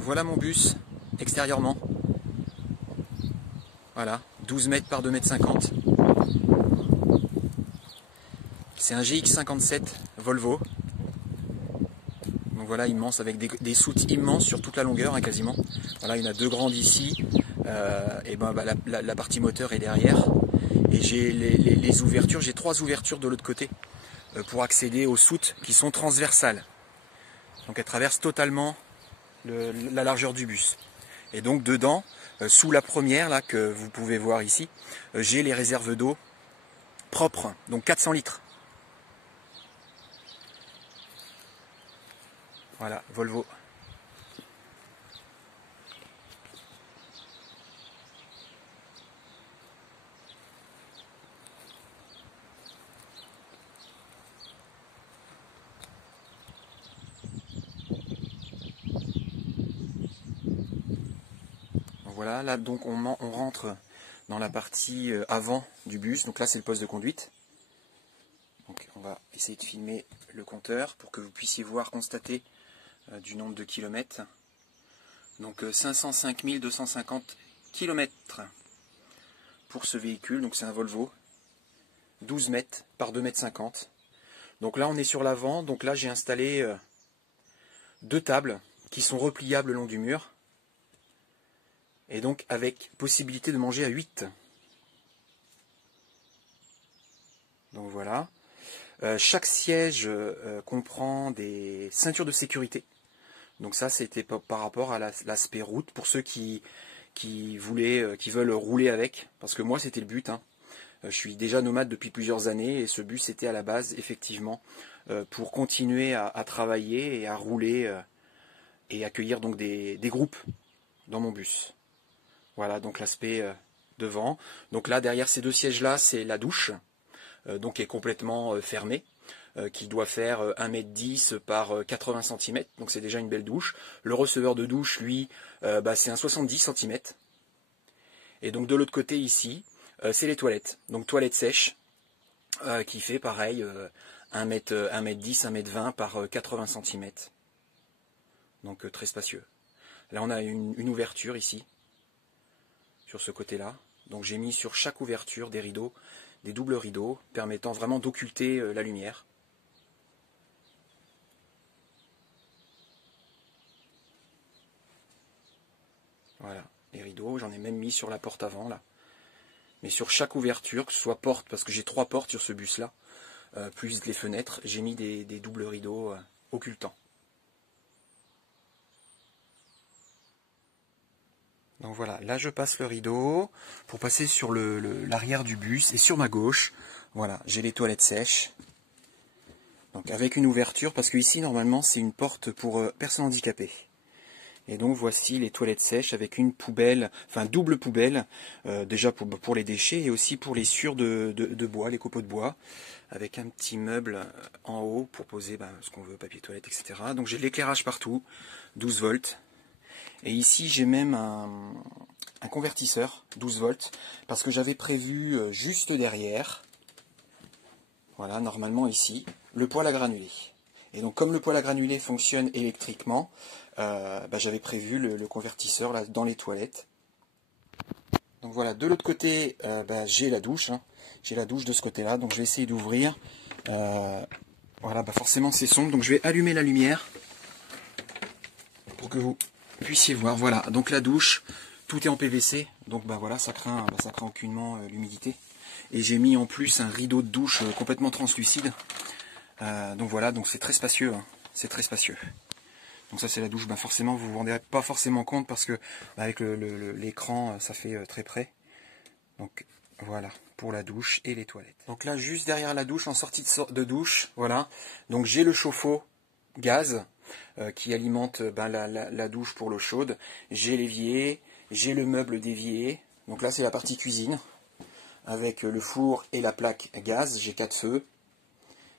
voilà mon bus extérieurement. Voilà, 12 mètres par 2 mètres 50. C'est un GX57 Volvo. Donc voilà, immense, avec des soutes immenses sur toute la longueur, hein, quasiment. Voilà, il y en a deux grandes ici. Et ben, la partie moteur est derrière. Et j'ai les ouvertures, j'ai 3 ouvertures de l'autre côté pour accéder aux soutes qui sont transversales. Donc elles traversent totalement la largeur du bus. Et donc dedans, sous la première là que vous pouvez voir ici, j'ai les réserves d'eau propres, donc 400 litres. Voilà, Volvo. Voilà, là donc on rentre dans la partie avant du bus. Donc là c'est le poste de conduite. Donc on va essayer de filmer le compteur pour que vous puissiez voir, constater du nombre de kilomètres. Donc 505 250 km pour ce véhicule. Donc c'est un Volvo. 12 mètres par 2 mètres 50. Donc là on est sur l'avant. Donc là j'ai installé 2 tables qui sont repliables le long du mur. Et donc avec possibilité de manger à 8. Donc voilà. Chaque siège comprend des ceintures de sécurité. Donc ça c'était par rapport à l'aspect route pour ceux qui veulent rouler avec. Parce que moi c'était le but. Hein. Je suis déjà nomade depuis plusieurs années et ce bus était à la base effectivement pour continuer à travailler et à rouler et accueillir donc des groupes dans mon bus. Voilà donc l'aspect devant. Donc là derrière ces 2 sièges là c'est la douche donc qui est complètement fermée qui doit faire 1,10 m par 80 cm donc c'est déjà une belle douche. Le receveur de douche lui c'est un 70 cm. Et donc de l'autre côté ici c'est les toilettes. Donc toilettes sèches qui fait pareil 1,10 m, 1,20 m par 80 cm. Donc très spacieux. Là on a une ouverture ici sur ce côté-là. Donc j'ai mis sur chaque ouverture des rideaux, des doubles rideaux, permettant vraiment d'occulter la lumière. Voilà, les rideaux, j'en ai même mis sur la porte avant, là. Mais sur chaque ouverture, que ce soit porte, parce que j'ai 3 portes sur ce bus-là, plus les fenêtres, j'ai mis des doubles rideaux occultants. Donc voilà, là je passe le rideau pour passer sur l'arrière du bus et sur ma gauche, voilà, j'ai les toilettes sèches. Donc avec une ouverture, parce que ici normalement c'est une porte pour personnes handicapées. Et donc voici les toilettes sèches avec une poubelle, enfin double poubelle, déjà pour les déchets et aussi pour les sciures de bois, les copeaux de bois, avec un petit meuble en haut pour poser ce qu'on veut, papier toilette, etc. Donc j'ai de l'éclairage partout, 12 volts. Et ici j'ai même un convertisseur 12 volts parce que j'avais prévu juste derrière, voilà, normalement ici, le poêle à granulés. Et donc comme le poêle à granulés fonctionne électriquement, j'avais prévu le convertisseur là dans les toilettes. Donc voilà, de l'autre côté, j'ai la douche. Hein. J'ai la douche de ce côté-là, donc je vais essayer d'ouvrir. Voilà, forcément c'est sombre, donc je vais allumer la lumière pour que vous puissiez voir. Voilà, donc la douche, tout est en PVC, donc voilà, ça craint aucunement l'humidité. Et j'ai mis en plus un rideau de douche complètement translucide. Donc voilà, donc c'est très spacieux, hein. C'est très spacieux. Donc ça c'est la douche, forcément vous vous rendez pas forcément compte parce que avec l'écran ça fait très près. Donc voilà pour la douche et les toilettes. Donc là juste derrière la douche, en sortie de douche, voilà. Donc j'ai le chauffe-eau gaz qui alimente la douche pour l'eau chaude. J'ai l'évier, j'ai le meuble d'évier. Donc là c'est la partie cuisine avec le four et la plaque gaz. J'ai 4 feux.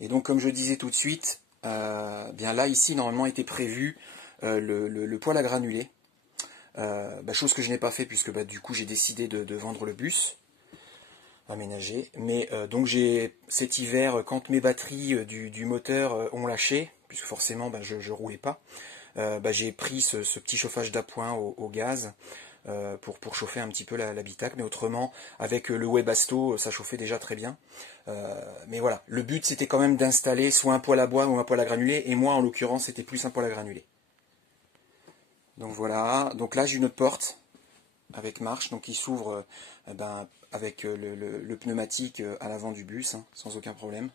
Et donc comme je disais tout de suite, là ici normalement était prévu le poêle à granulés, chose que je n'ai pas fait puisque du coup j'ai décidé de vendre le bus aménagé. Mais donc j'ai cet hiver, quand mes batteries du moteur ont lâché, puisque forcément je roulais pas, j'ai pris ce petit chauffage d'appoint au gaz pour chauffer un petit peu l'habitacle, mais autrement, avec le Webasto, ça chauffait déjà très bien. Mais voilà, le but c'était quand même d'installer soit un poêle à bois ou un poêle à granulés, et moi en l'occurrence c'était plus un poêle à granulés. Donc voilà, donc là j'ai une autre porte avec marche, donc qui s'ouvre avec le pneumatique à l'avant du bus, hein, sans aucun problème.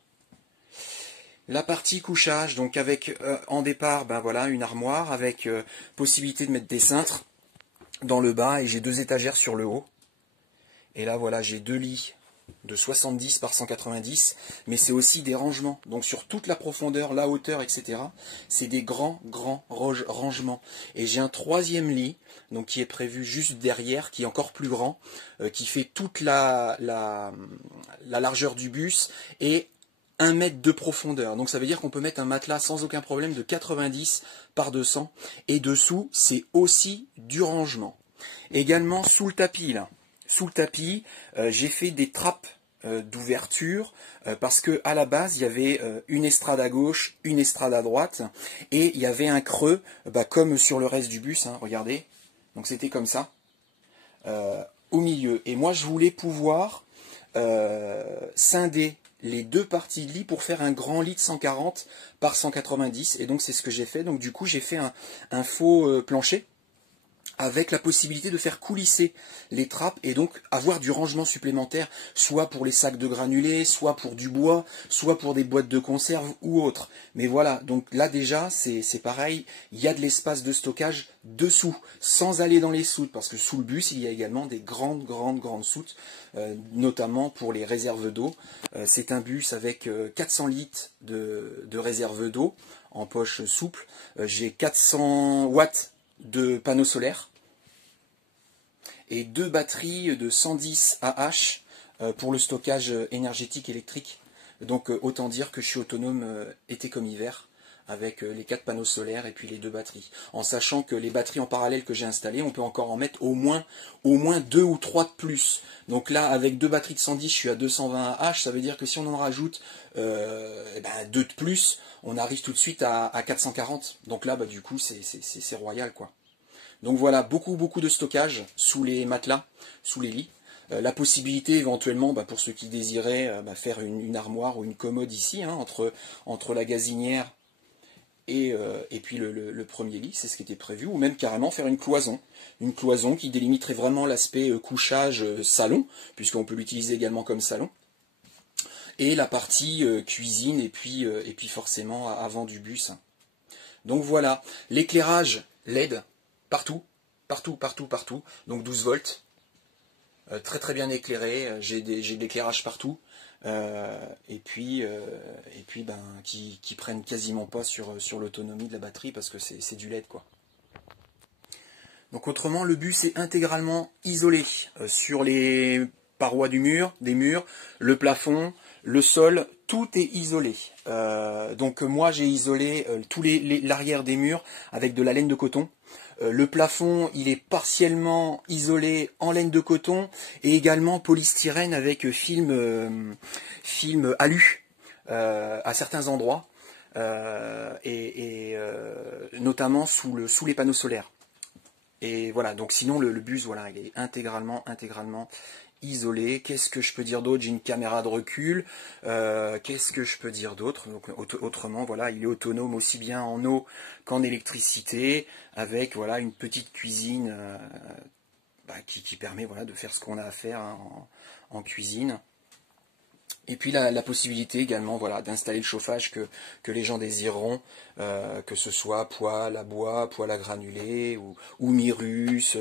La partie couchage, donc avec en départ voilà, une armoire avec possibilité de mettre des cintres dans le bas, et j'ai 2 étagères sur le haut. Et là voilà, j'ai 2 lits de 70 par 190, mais c'est aussi des rangements. Donc sur toute la profondeur, la hauteur, etc. C'est des grands rangements. Et j'ai un 3e lit, donc qui est prévu juste derrière, qui est encore plus grand, qui fait toute la largeur du bus et 1 mètre de profondeur. Donc ça veut dire qu'on peut mettre un matelas sans aucun problème de 90 par 200. Et dessous, c'est aussi du rangement. Également sous le tapis, là. Sous le tapis, j'ai fait des trappes d'ouverture parce que à la base, il y avait une estrade à gauche, une estrade à droite, et il y avait un creux, comme sur le reste du bus, hein, regardez. Donc c'était comme ça, au milieu. Et moi, je voulais pouvoir scinder les 2 parties de lit pour faire un grand lit de 140 par 190, et donc c'est ce que j'ai fait. Donc du coup j'ai fait un faux plancher avec la possibilité de faire coulisser les trappes et donc avoir du rangement supplémentaire, soit pour les sacs de granulés, soit pour du bois, soit pour des boîtes de conserve ou autre. Mais voilà, donc là déjà c'est pareil, il y a de l'espace de stockage dessous, sans aller dans les soutes, parce que sous le bus il y a également des grandes soutes, notamment pour les réserves d'eau. C'est un bus avec 400 litres de réserve d'eau en poche souple. J'ai 400 watts de panneaux solaires et 2 batteries de 110 Ah pour le stockage énergétique électrique. Donc autant dire que je suis autonome été comme hiver avec les 4 panneaux solaires et puis les 2 batteries. En sachant que les batteries en parallèle que j'ai installées, on peut encore en mettre au moins 2 ou 3 de plus. Donc là, avec 2 batteries de 110, je suis à 220 Ah. Ça veut dire que si on en rajoute 2 de plus, on arrive tout de suite à 440. Donc là, du coup, c'est royal, quoi. Donc voilà, beaucoup de stockage sous les matelas, sous les lits. La possibilité éventuellement, pour ceux qui désiraient faire une armoire ou une commode ici, hein, entre la gazinière et puis le premier lit, c'est ce qui était prévu, ou même carrément faire une cloison qui délimiterait vraiment l'aspect couchage salon, puisqu'on peut l'utiliser également comme salon, et la partie cuisine et puis forcément avant du bus. Donc voilà, l'éclairage LED partout, donc 12 volts, très bien éclairé, j'ai de l'éclairage partout. Et puis qui prennent quasiment pas sur l'autonomie de la batterie parce que c'est du LED, quoi. Donc autrement, le bus est intégralement isolé sur les parois des murs, le plafond, le sol, tout est isolé. Donc moi j'ai isolé tout l'arrière des murs avec de la laine de coton. Le plafond, il est partiellement isolé en laine de coton et également polystyrène avec film alu à certains endroits notamment sous les panneaux solaires. Et voilà, donc sinon le bus, voilà, il est intégralement isolé. Qu'est-ce que je peux dire d'autre? J'ai une caméra de recul. Qu'est-ce que je peux dire d'autre? Donc autrement, voilà, il est autonome aussi bien en eau qu'en électricité, avec voilà une petite cuisine qui permet voilà de faire ce qu'on a à faire, hein, en cuisine. Et puis la possibilité également voilà, d'installer le chauffage que les gens désireront, que ce soit poêle à bois, poêle à granulés ou Mirus,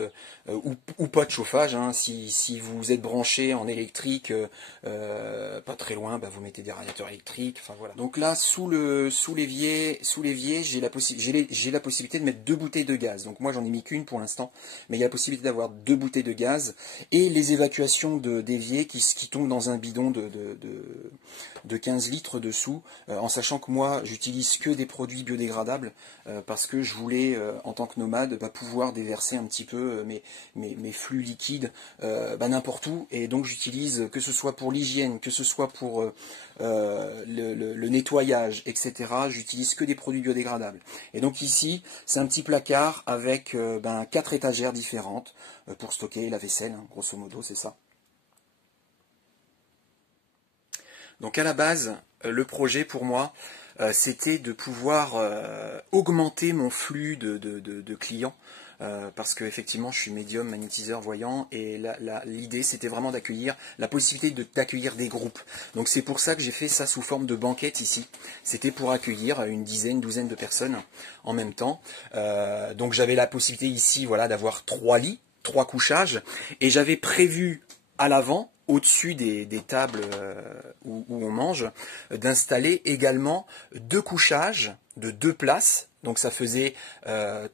ou pas de chauffage. Hein. Si vous êtes branché en électrique, pas très loin, vous mettez des radiateurs électriques. Enfin voilà. Donc là, sous l'évier, j'ai la possibilité de mettre 2 bouteilles de gaz. Donc moi, j'en ai mis qu'une pour l'instant, mais il y a la possibilité d'avoir 2 bouteilles de gaz et les évacuations d'évier qui tombent dans un bidon de de 15 litres dessous, en sachant que moi j'utilise que des produits biodégradables, parce que je voulais, en tant que nomade, pouvoir déverser un petit peu mes flux liquides n'importe où, et donc j'utilise, que ce soit pour l'hygiène, que ce soit pour le nettoyage, etc., j'utilise que des produits biodégradables. Et donc ici, c'est un petit placard avec 4 étagères différentes pour stocker la vaisselle, hein, grosso modo, c'est ça. Donc à la base, le projet pour moi, c'était de pouvoir augmenter mon flux de clients, parce que effectivement je suis médium, magnétiseur, voyant, et l'idée c'était vraiment d'accueillir la possibilité d'accueillir des groupes. Donc c'est pour ça que j'ai fait ça sous forme de banquette ici. C'était pour accueillir une dizaine, douzaine de personnes en même temps. Donc j'avais la possibilité ici, voilà, d'avoir 3 lits, 3 couchages, et j'avais prévu à l'avant, au-dessus des tables où on mange, d'installer également 2 couchages de 2 places. Donc ça faisait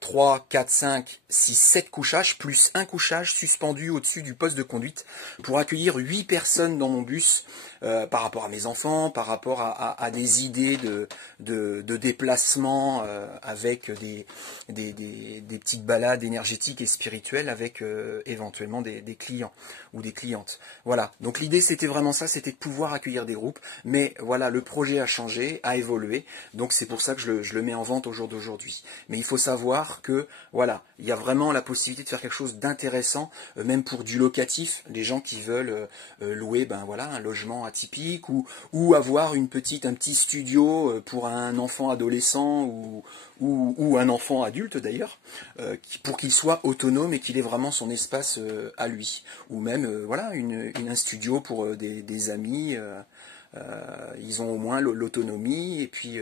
3, 4, 5, 6, 7 couchages, plus un couchage suspendu au-dessus du poste de conduite, pour accueillir 8 personnes dans mon bus, par rapport à mes enfants, par rapport à des idées de déplacement, avec des petites balades énergétiques et spirituelles, avec éventuellement des clients ou des clientes. Voilà, donc l'idée c'était vraiment ça, c'était de pouvoir accueillir des groupes, mais voilà, le projet a changé, a évolué, donc c'est pour ça que je le mets en vente au jour d'aujourd'hui. Mais il faut savoir que, voilà, il y a vraiment la possibilité de faire quelque chose d'intéressant, même pour du locatif, les gens qui veulent louer voilà, un logement atypique, ou avoir un petit studio pour un enfant adolescent, ou un enfant adulte d'ailleurs, pour qu'il soit autonome et qu'il ait vraiment son espace à lui. Ou même voilà, un studio pour des amis, ils ont au moins l'autonomie et puis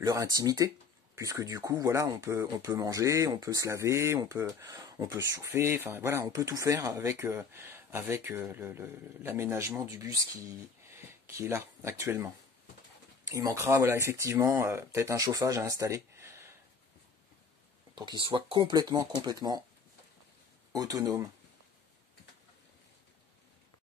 leur intimité. Puisque du coup, voilà, on peut manger, on peut se laver, on peut chauffer, enfin voilà, on peut tout faire avec l'aménagement du bus qui est là actuellement. Il manquera, voilà, effectivement, peut-être un chauffage à installer pour qu'il soit complètement autonome.